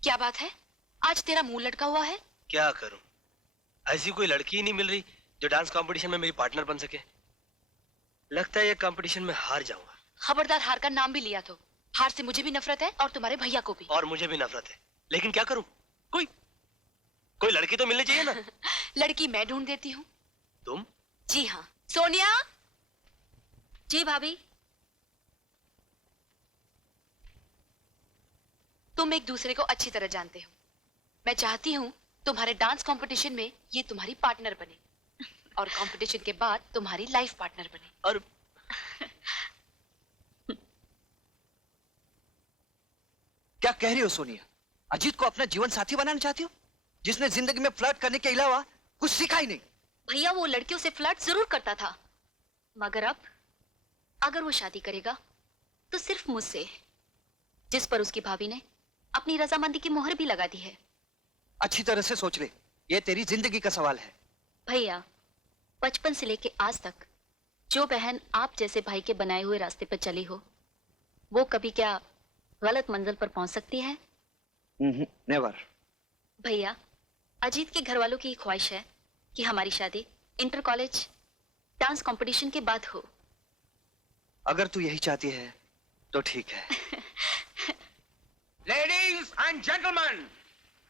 क्या बात है, आज तेरा मुंह लटका हुआ है? क्या करूं, ऐसी कोई लड़की ही नहीं मिल रही जो डांस कंपटीशन में मेरी पार्टनर बन सके। लगता है ये कंपटीशन में हार जाऊंगा। खबरदार, हार का नाम भी लिया तो। हार से मुझे भी नफरत है और तुम्हारे भैया को भी। और मुझे भी नफरत है, लेकिन क्या करूं? कोई लड़की तो मिलनी चाहिए ना। लड़की मैं ढूंढ देती हूँ। तुम? जी हाँ। सोनिया। जी भाभी। तुम एक दूसरे को अच्छी तरह जानते हो। मैं चाहती हूँ तुम्हारे डांस कंपटीशन में ये तुम्हारी पार्टनर बने और कंपटीशन के बाद तुम्हारी लाइफ पार्टनर बने। और क्या कह रही हो सोनिया? अजीत को अपना जीवन साथी बनाना चाहती हो, जिसने जिंदगी में फ्लर्ट करने के अलावा कुछ सीखा ही नहीं? भैया, वो लड़कियों से फ्लर्ट जरूर करता था, मगर अब अगर वो शादी करेगा तो सिर्फ मुझसे, जिस पर उसकी भाभी ने अपनी रजामंदी की मोहर भी लगा दी है। अच्छी तरह से सोच ले, ये तेरी जिंदगी का सवाल है। भैया, बचपन से लेके आज तक जो बहन आप जैसे भाई के बनाए हुए रास्ते पर चली हो, वो कभी क्या गलत मंजिल पर पहुंच सकती है? नेवर। भैया, अजीत के घर वालों की ख्वाहिश है कि हमारी शादी इंटर कॉलेज डांस कंपटीशन के बाद हो। अगर तू यही चाहती है तो ठीक है। लेडीज एंड जेंटलमैन,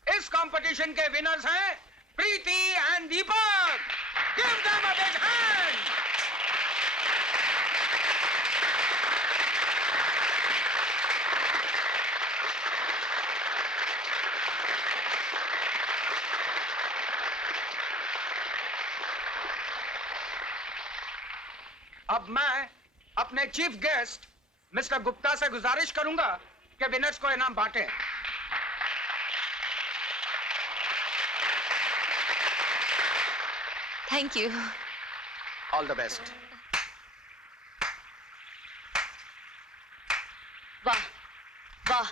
इस कंपटीशन के विनर्स हैं Preeti and Deepak. Give them a big hand. अब मैं अपने चीफ गेस्ट मिस्टर गुप्ता से गुजारिश करूंगा कि विनर्स को इनाम बांटें। Thank you. All the best. वाह वाह,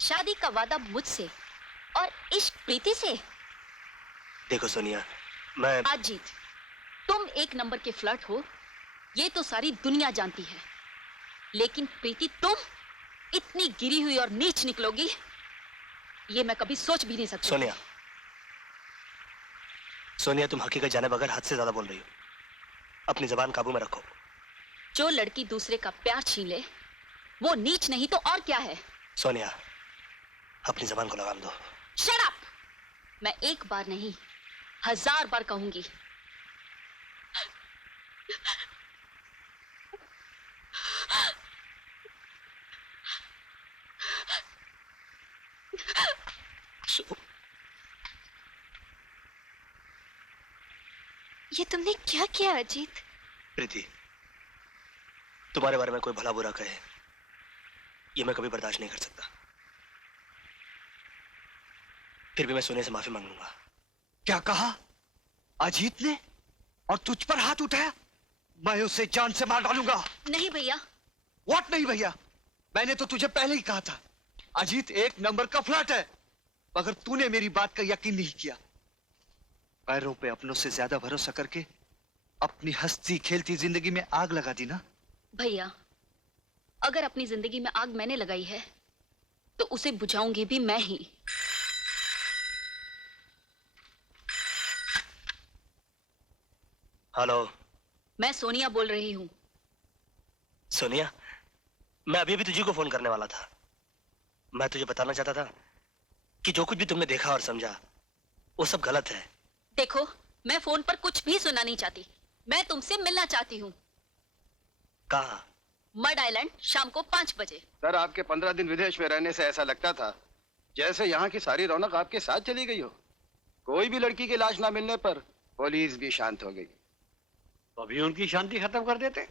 शादी का वादा मुझसे और इश्क प्रीति से। देखो सोनिया, मैं अजीत, तुम एक नंबर के फ्लर्ट हो, ये तो सारी दुनिया जानती है, लेकिन प्रीति तुम इतनी गिरी हुई और नीच निकलोगी, ये मैं कभी सोच भी नहीं सकती। सोनिया, तुम हकीकत जाने बगैर हद से ज्यादा बोल रही हो। अपनी जबान काबू में रखो। जो लड़की दूसरे का प्यार छीन ले वो नीच नहीं तो और क्या है? सोनिया, अपनी जबान को लगाम दो। Shut up! मैं एक बार नहीं 1000 बार कहूंगी। ये तुमने क्या किया अजीत? प्रीति, तुम्हारे बारे में कोई भला बुरा कहे, ये मैं कभी बर्दाश्त नहीं कर सकता। फिर भी मैं सोने से माफी मांग लूंगा। क्या कहा? अजीत ने? और तुझ पर हाथ उठाया? मैं उसे जान से मार डालूंगा। नहीं भैया। व्हाट नहीं भैया? मैंने तो तुझे पहले ही कहा था, अजीत एक नंबर का फ्लर्ट है, मगर तूने मेरी बात का यकीन नहीं किया। पैरों पे अपनों से ज्यादा भरोसा करके अपनी हंसती खेलती जिंदगी में आग लगा दी ना। भैया, अगर अपनी जिंदगी में आग मैंने लगाई है तो उसे बुझाऊंगी भी मैं ही। हेलो, मैं सोनिया बोल रही हूँ। सोनिया, मैं अभी भी तुझे को फोन करने वाला था। मैं तुझे बताना चाहता था कि जो कुछ भी तुमने देखा और समझा वो सब गलत है। देखो, मैं फोन पर कुछ भी सुनना नहीं चाहती, मैं तुमसे मिलना चाहती हूँ। कहाँ? मड आइलैंड, शाम को 5 बजे। सर, आपके 15 दिन विदेश में रहने से ऐसा लगता था जैसे यहाँ की सारी रौनक आपके साथ चली गई हो। कोई भी लड़की की लाश ना मिलने पर पुलिस भी शांत हो गई। तो अभी उनकी शांति खत्म कर देते।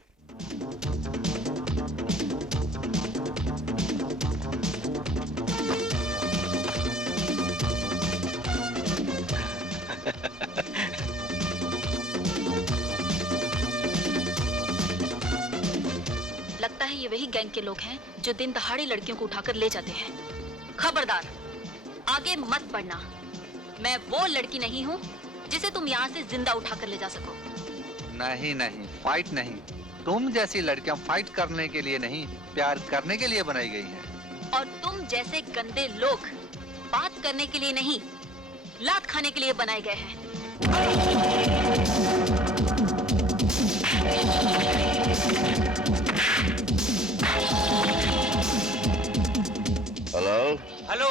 लगता है ये वही गैंग के लोग हैं जो दिन दहाड़े लड़कियों को उठाकर ले जाते हैं। खबरदार, आगे मत बढ़ना। मैं वो लड़की नहीं हूँ जिसे तुम यहाँ से जिंदा उठाकर ले जा सको। नहीं नहीं, फाइट नहीं, तुम जैसी लड़कियां फाइट करने के लिए नहीं, प्यार करने के लिए बनाई गई हैं। और तुम जैसे गंदे लोग बात करने के लिए नहीं, लात खाने के लिए बनाए गए हैं। हेलो। हेलो,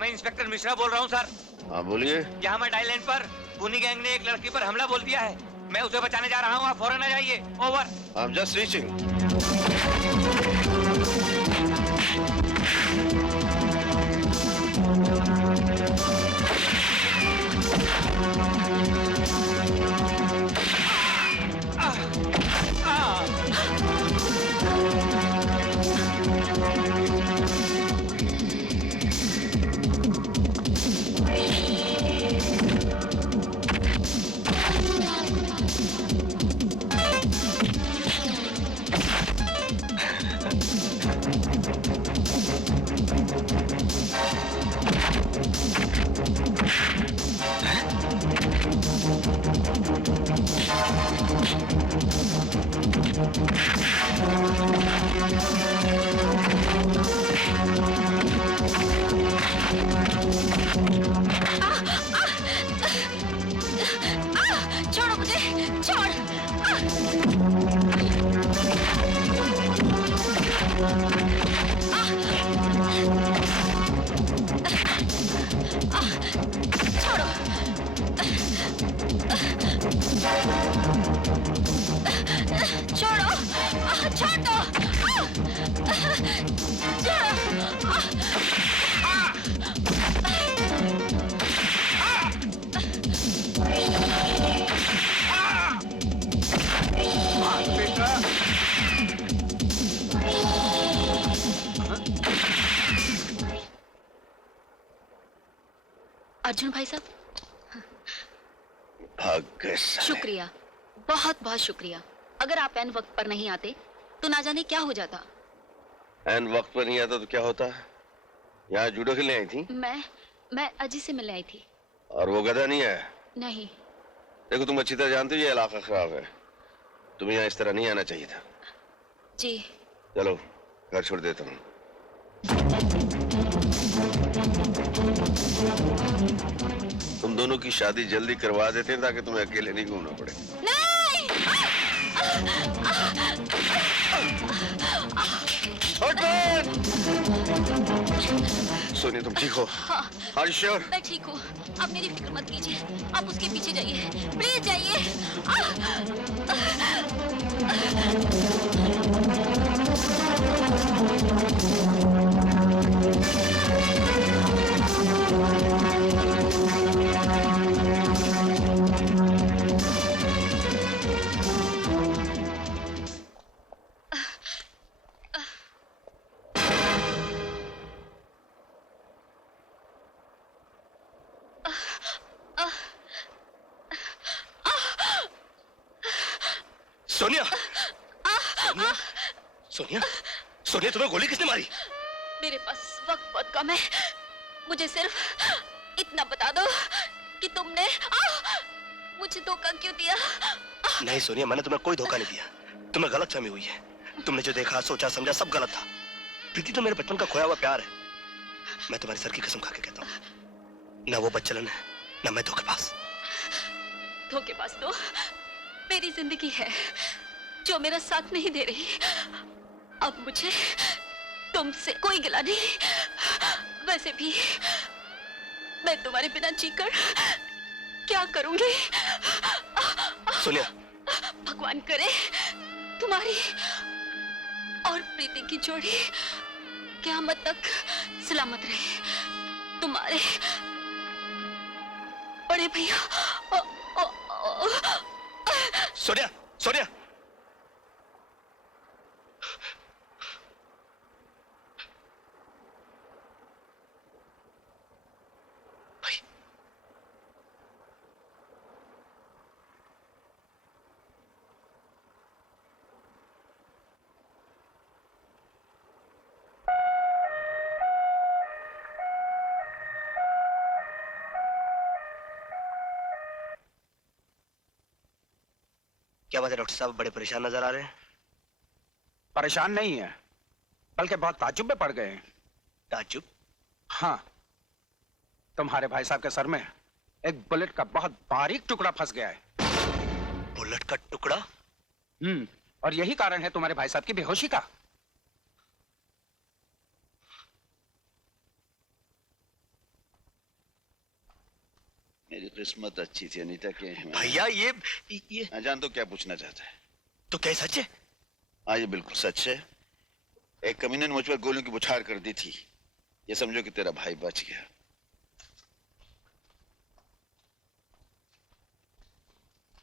मैं इंस्पेक्टर मिश्रा बोल रहा हूँ सर। हाँ बोलिए। यहाँ मैं डायल लाइन पर पुनी गैंग ने एक लड़की पर हमला बोल दिया है। मैं उसे बचाने जा रहा हूँ, आप फौरन आ जाइए। Over. I am just reaching. छोड़ो मुझे, छोड़। छोड़ो। छोड़ो, छोड़ दो। अर्जुन भाई साहब, भाग गए साले। शुक्रिया, बहुत बहुत शुक्रिया। अगर आप एन वक्त पर नहीं आते तो ना जाने क्या हो जाता। एन वक्त पर नहीं आता तो क्या होता? यहाँ जूडो खेलने आई थी? मैं अजी से मिलने आई थी। और वो गधा नहीं है? नहीं। देखो तुम अच्छी तरह जानते हो ये इलाका खराब है, तुम्हें यहाँ इस तरह नहीं आना चाहिए था। जी। चलो घर छोड़ देता हूँ। तुम दोनों की शादी जल्दी करवा देते हैं ताकि तुम्हें अकेले नहीं घूमना पड़े। नहीं। सोनिया तुम ठीक हो? हाँ। Are you sure? मैं ठीक हूँ, आप मेरी फिक्र मत कीजिए। आप उसके पीछे जाइए, प्लीज जाइए। सोनिया, सोनिया, सोनिया, सोनिया तुम्हें गोली किसने मारी? मेरे पास वक्त बहुत कम है, मुझे सिर्फ इतना बता दो कि तुमने मुझे धोखा क्यों दिया? नहीं सोनिया, मैंने तुम्हें कोई धोखा नहीं दिया। तुम्हें गलतफहमी हुई है। तुमने जो देखा, सोचा, समझा सब गलत था। प्रीति तो मेरे बचपन का खोया हुआ प्यार है। मैं तुम्हारी सर की कसम खा के कहता हूँ, ना वो बच्चलन है, ना मैं धोखेबाज। धोखेबाज तो मेरी जिंदगी है जो मेरा साथ नहीं दे रही। अब मुझे तुमसे कोई गिला नहीं। वैसे भी मैं तुम्हारे बिना जीकर क्या करूंगी? सोनिया, भगवान करे तुम्हारी और प्रीति की जोड़ी क़यामत तक सलामत रहे। तुम्हारे बड़े भैया। सोनिया, सोनिया, भाई क्या बात है डॉक्टर साहब, बड़े परेशान नजर आ रहे हैं। परेशान नहीं है, बल्कि बहुत ताज्जुब में पड़ गए हैं। ताज्जुब? हाँ, तुम्हारे भाई साहब के सर में एक बुलेट का बहुत बारीक टुकड़ा फंस गया है। बुलेट का टुकड़ा? और यही कारण है तुम्हारे भाई साहब की बेहोशी का। मेरी किस्मत अच्छी थी अनीता के। भैया ये मैं जान तो क्या पूछना चाहता है। तो क्या सच है? हाँ ये बिल्कुल सच है। एक कमीने ने मुझ पर गोलियों की बौछार कर दी थी। ये समझो कि तेरा भाई बच गया।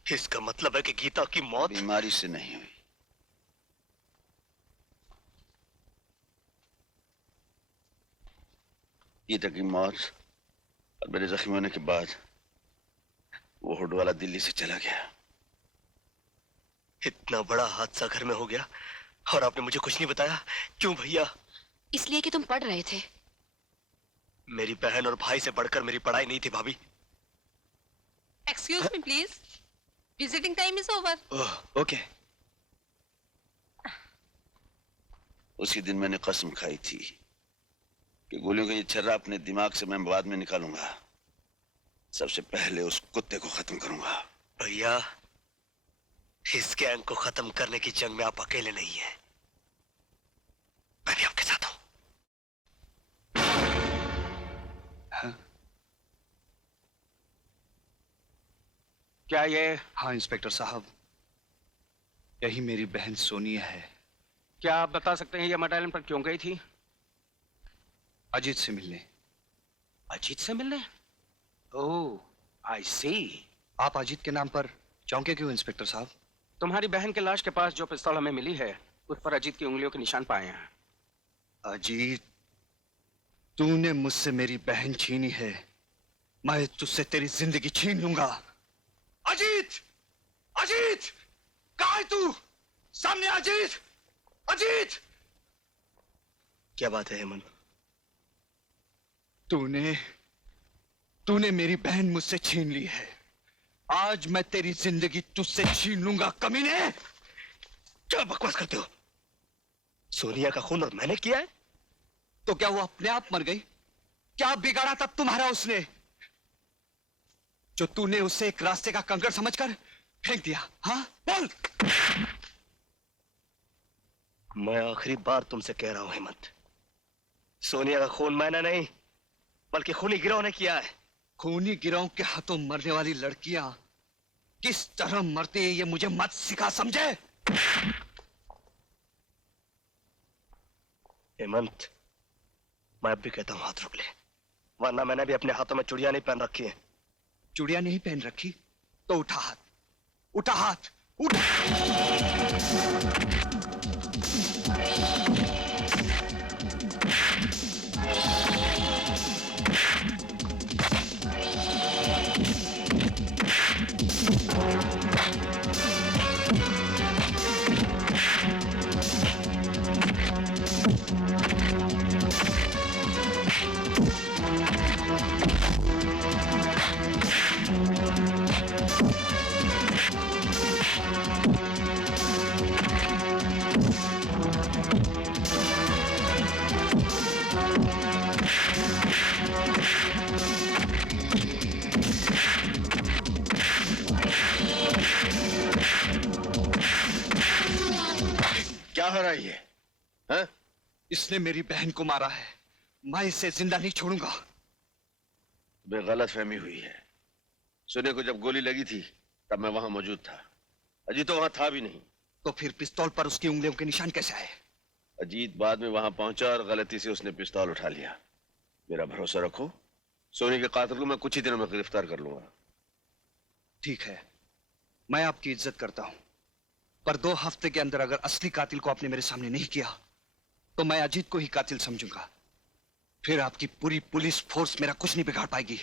इसका मतलब है कि गीता की मौत बीमारी से नहीं हुई। गीता की मौत और मेरे जख्मी होने के बाद वो हुड वाला दिल्ली से चला गया। इतना बड़ा हादसा घर में हो गया और आपने मुझे कुछ नहीं बताया। क्यों भैया? इसलिए कि तुम पढ़ रहे थे। मेरी बहन और भाई से बढ़कर मेरी पढ़ाई नहीं थी भाभी। Excuse me, please. Visiting time is over. Okay. उसी दिन मैंने कसम खाई थी कि गोलियों का ये छर्रा अपने दिमाग से मैं बाद में निकालूंगा। सबसे पहले उस कुत्ते को खत्म करूंगा। भैया, इस गैंग को खत्म करने की जंग में आप अकेले नहीं हैं। मैं भी आपके साथ हूं। क्या ये? हाँ इंस्पेक्टर साहब, यही मेरी बहन सोनिया है। क्या आप बता सकते हैं ये मडालन पर क्यों गई थी? अजीत से मिलने। अजीत से मिलने? ओह, आई सी। आप अजीत के नाम पर चौंके क्यों इंस्पेक्टर साहब? तुम्हारी बहन के लाश के पास जो पिस्तौल हमें मिली है उस पर अजीत की उंगलियों के निशान पाए हैं। अजीत, तूने मुझसे मेरी बहन छीनी है, मैं तुझसे तेरी जिंदगी छीन लूंगा। अजीत! अजीत! कहाँ है तू? सामने अजीत! अजीत! क्या बात है हेमंत? तूने मेरी बहन मुझसे छीन ली है। आज मैं तेरी जिंदगी तुझसे छीन लूंगा कमीने। क्या बकवास करते हो? सोनिया का खून और मैंने किया है? तो क्या वो अपने आप मर गई? क्या बिगाड़ा तब तुम्हारा उसने, जो तूने उसे एक रास्ते का कंकड़ समझकर फेंक दिया? हाँ बोल। मैं आखिरी बार तुमसे कह रहा हूं हेमंत, सोनिया का खून मैंने नहीं बल्कि खूनी गिरोह ने किया है। खूनी गिरोह के हाथों मरने वाली लड़कियां किस तरह मरती है ये मुझे मत सिखा, समझे? हेमंत, मैं अब भी कहता हूं हाथ रोक ले, वरना मैंने भी अपने हाथों में चूड़ियां नहीं पहन रखी है। चूड़ियां नहीं पहन रखी तो उठा हाथ, उठा हाथ, उठा। क्या हो रहा है ये? हाँ? इसने मेरी बहन को मारा है, मैं इसे जिंदा नहीं छोड़ूंगा। गलत फहमी हुई है। सोनिया को जब गोली लगी थी तब मैं वहां मौजूद था। अजीत तो वहां था भी नहीं। तो फिर पिस्तौल पर उसकी उंगलियों के निशान कैसे आए? अजीत बाद में वहां पहुंचा और गलती से उसने पिस्तौल उठा लिया। मेरा भरोसा रखो, सोनी के कातिल को मैं कुछ ही दिनों में गिरफ्तार कर लूंगा। ठीक है, मैं आपकी इज्जत करता हूं, पर 2 हफ्ते के अंदर अगर असली कातिल को आपने मेरे सामने नहीं किया तो मैं अजीत को ही कातिल समझूंगा। फिर आपकी पूरी पुलिस फोर्स मेरा कुछ नहीं बिगाड़ पाएगी।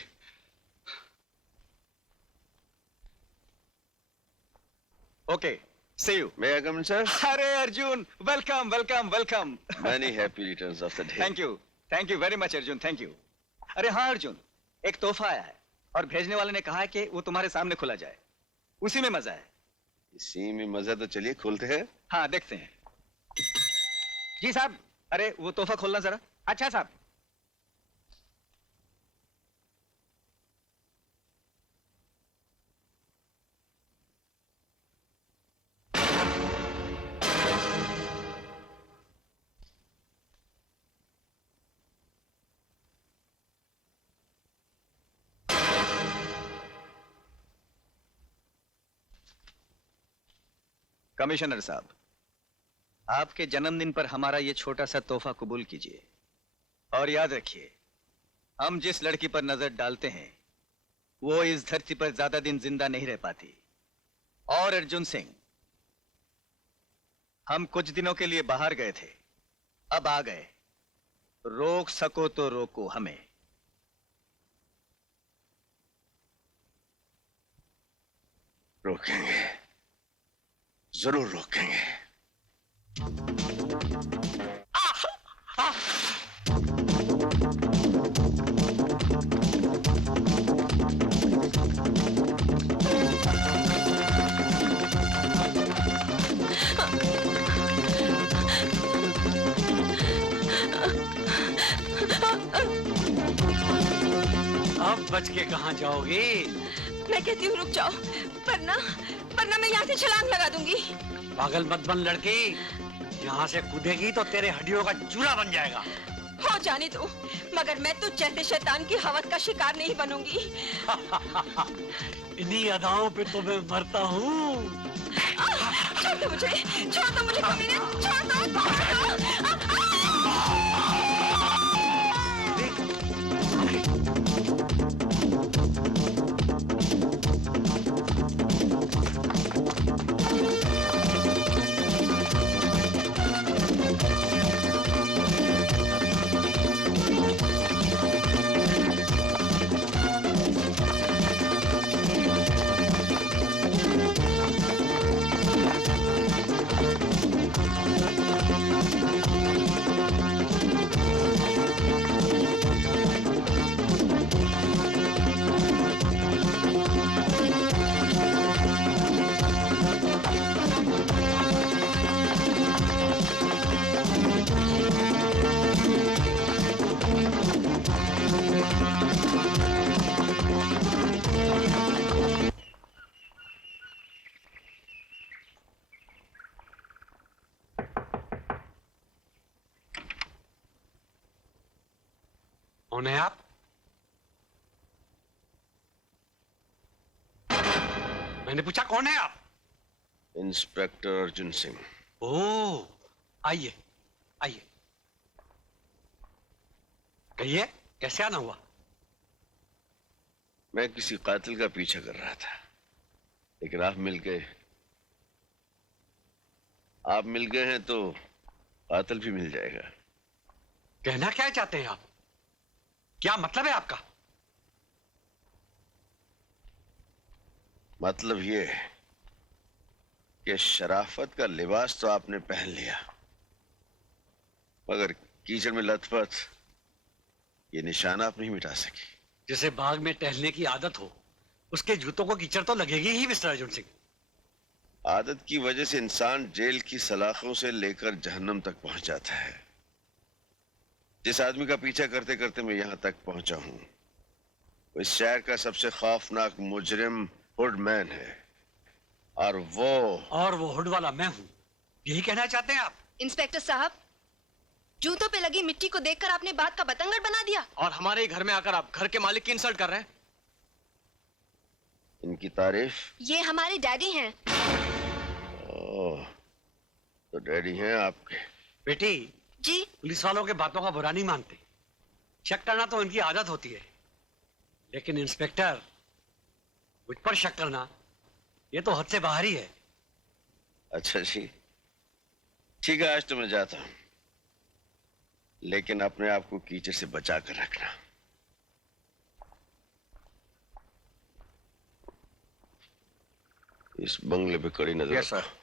Okay, see you. May I come in sir? अरे Arjun, welcome welcome welcome. Many happy returns of the day. Thank you very much Arjun, thank you. अरे हाँ अर्जुन, एक तोहफा आया है और भेजने वाले ने कहा है कि वो तुम्हारे सामने खुला जाए, उसी में मजा है। इसी में मजा तो, चलिए खोलते हैं। हाँ देखते हैं। जी साहब, अरे वो तोहफा खोलना जरा। अच्छा साहब। कमिश्नर साहब, आपके जन्मदिन पर हमारा ये छोटा सा तोहफा कबूल कीजिए और याद रखिए, हम जिस लड़की पर नजर डालते हैं वो इस धरती पर ज्यादा दिन जिंदा नहीं रह पाती। और अर्जुन सिंह, हम कुछ दिनों के लिए बाहर गए थे, अब आ गए, रोक सको तो रोको हमें। रोकेंगे, जरूर रोकेंगे। अब बच के कहाँ जाओगी? मैं कहती हूँ रुक जाओ, वरना वरना मैं यहाँ से छलांग लगा दूंगी। पागल मत बन लड़की, यहाँ से कूदेगी तो तेरे हड्डियों का चूरा बन जाएगा। हो जाने दो, मगर मैं तो जैसे शैतान की हवस का शिकार नहीं बनूंगी। इन्हीं अदाओं पे तो मैं मरता हूँ। छोड़ दो मुझे, कमीने, छोड़ दो। कौन है आप? मैंने पूछा कौन है आप? इंस्पेक्टर अर्जुन सिंह। ओह, आइए आइए। कहिए, कैसे आना हुआ? मैं किसी कातिल का पीछा कर रहा था, लेकिन आप मिल गए। आप मिल गए हैं तो कातिल भी मिल जाएगा। कहना क्या चाहते हैं आप? क्या मतलब है आपका? मतलब ये है कि शराफत का लिबास तो आपने पहन लिया, मगर कीचड़ में लथपथ ये निशान आप नहीं मिटा सकी। जिसे बाग में टहलने की आदत हो, उसके जूतों को कीचड़ तो लगेगी ही मिस्टर अर्जुन सिंह। आदत की वजह से इंसान जेल की सलाखों से लेकर जहन्नम तक पहुंच जाता है। जिस आदमी का पीछा करते करते मैं यहां तक पहुंचा हूं, वो इस शहर का सबसे खौफनाक मुजरिम हुडमैन है, और वो हुड वाला मैं हूं, यही कहना चाहते हैं आप? इंस्पेक्टर साहब, जूतों पे लगी मिट्टी को देखकर आपने बात का बतंगड़ बना दिया। और हमारे ही घर में आकर आप घर के मालिक की इंसल्ट कर रहे हैं। इनकी तारीफ? ये हमारे डैडी हैं। ओह, तो डैडी हैं आपके? बेटी जी? पुलिस वालों के बातों का बुरा नहीं मानते, शक करना तो इनकी आदत होती है, लेकिन इंस्पेक्टर मुझ पर शक करना, ये तो हद से बाहर ही है। अच्छा जी, ठीक है, आज तो मैं जाता हूं, लेकिन अपने आप को कीचड़ से बचा कर रखना। इस बंगले पे कड़ी नजर यस सर।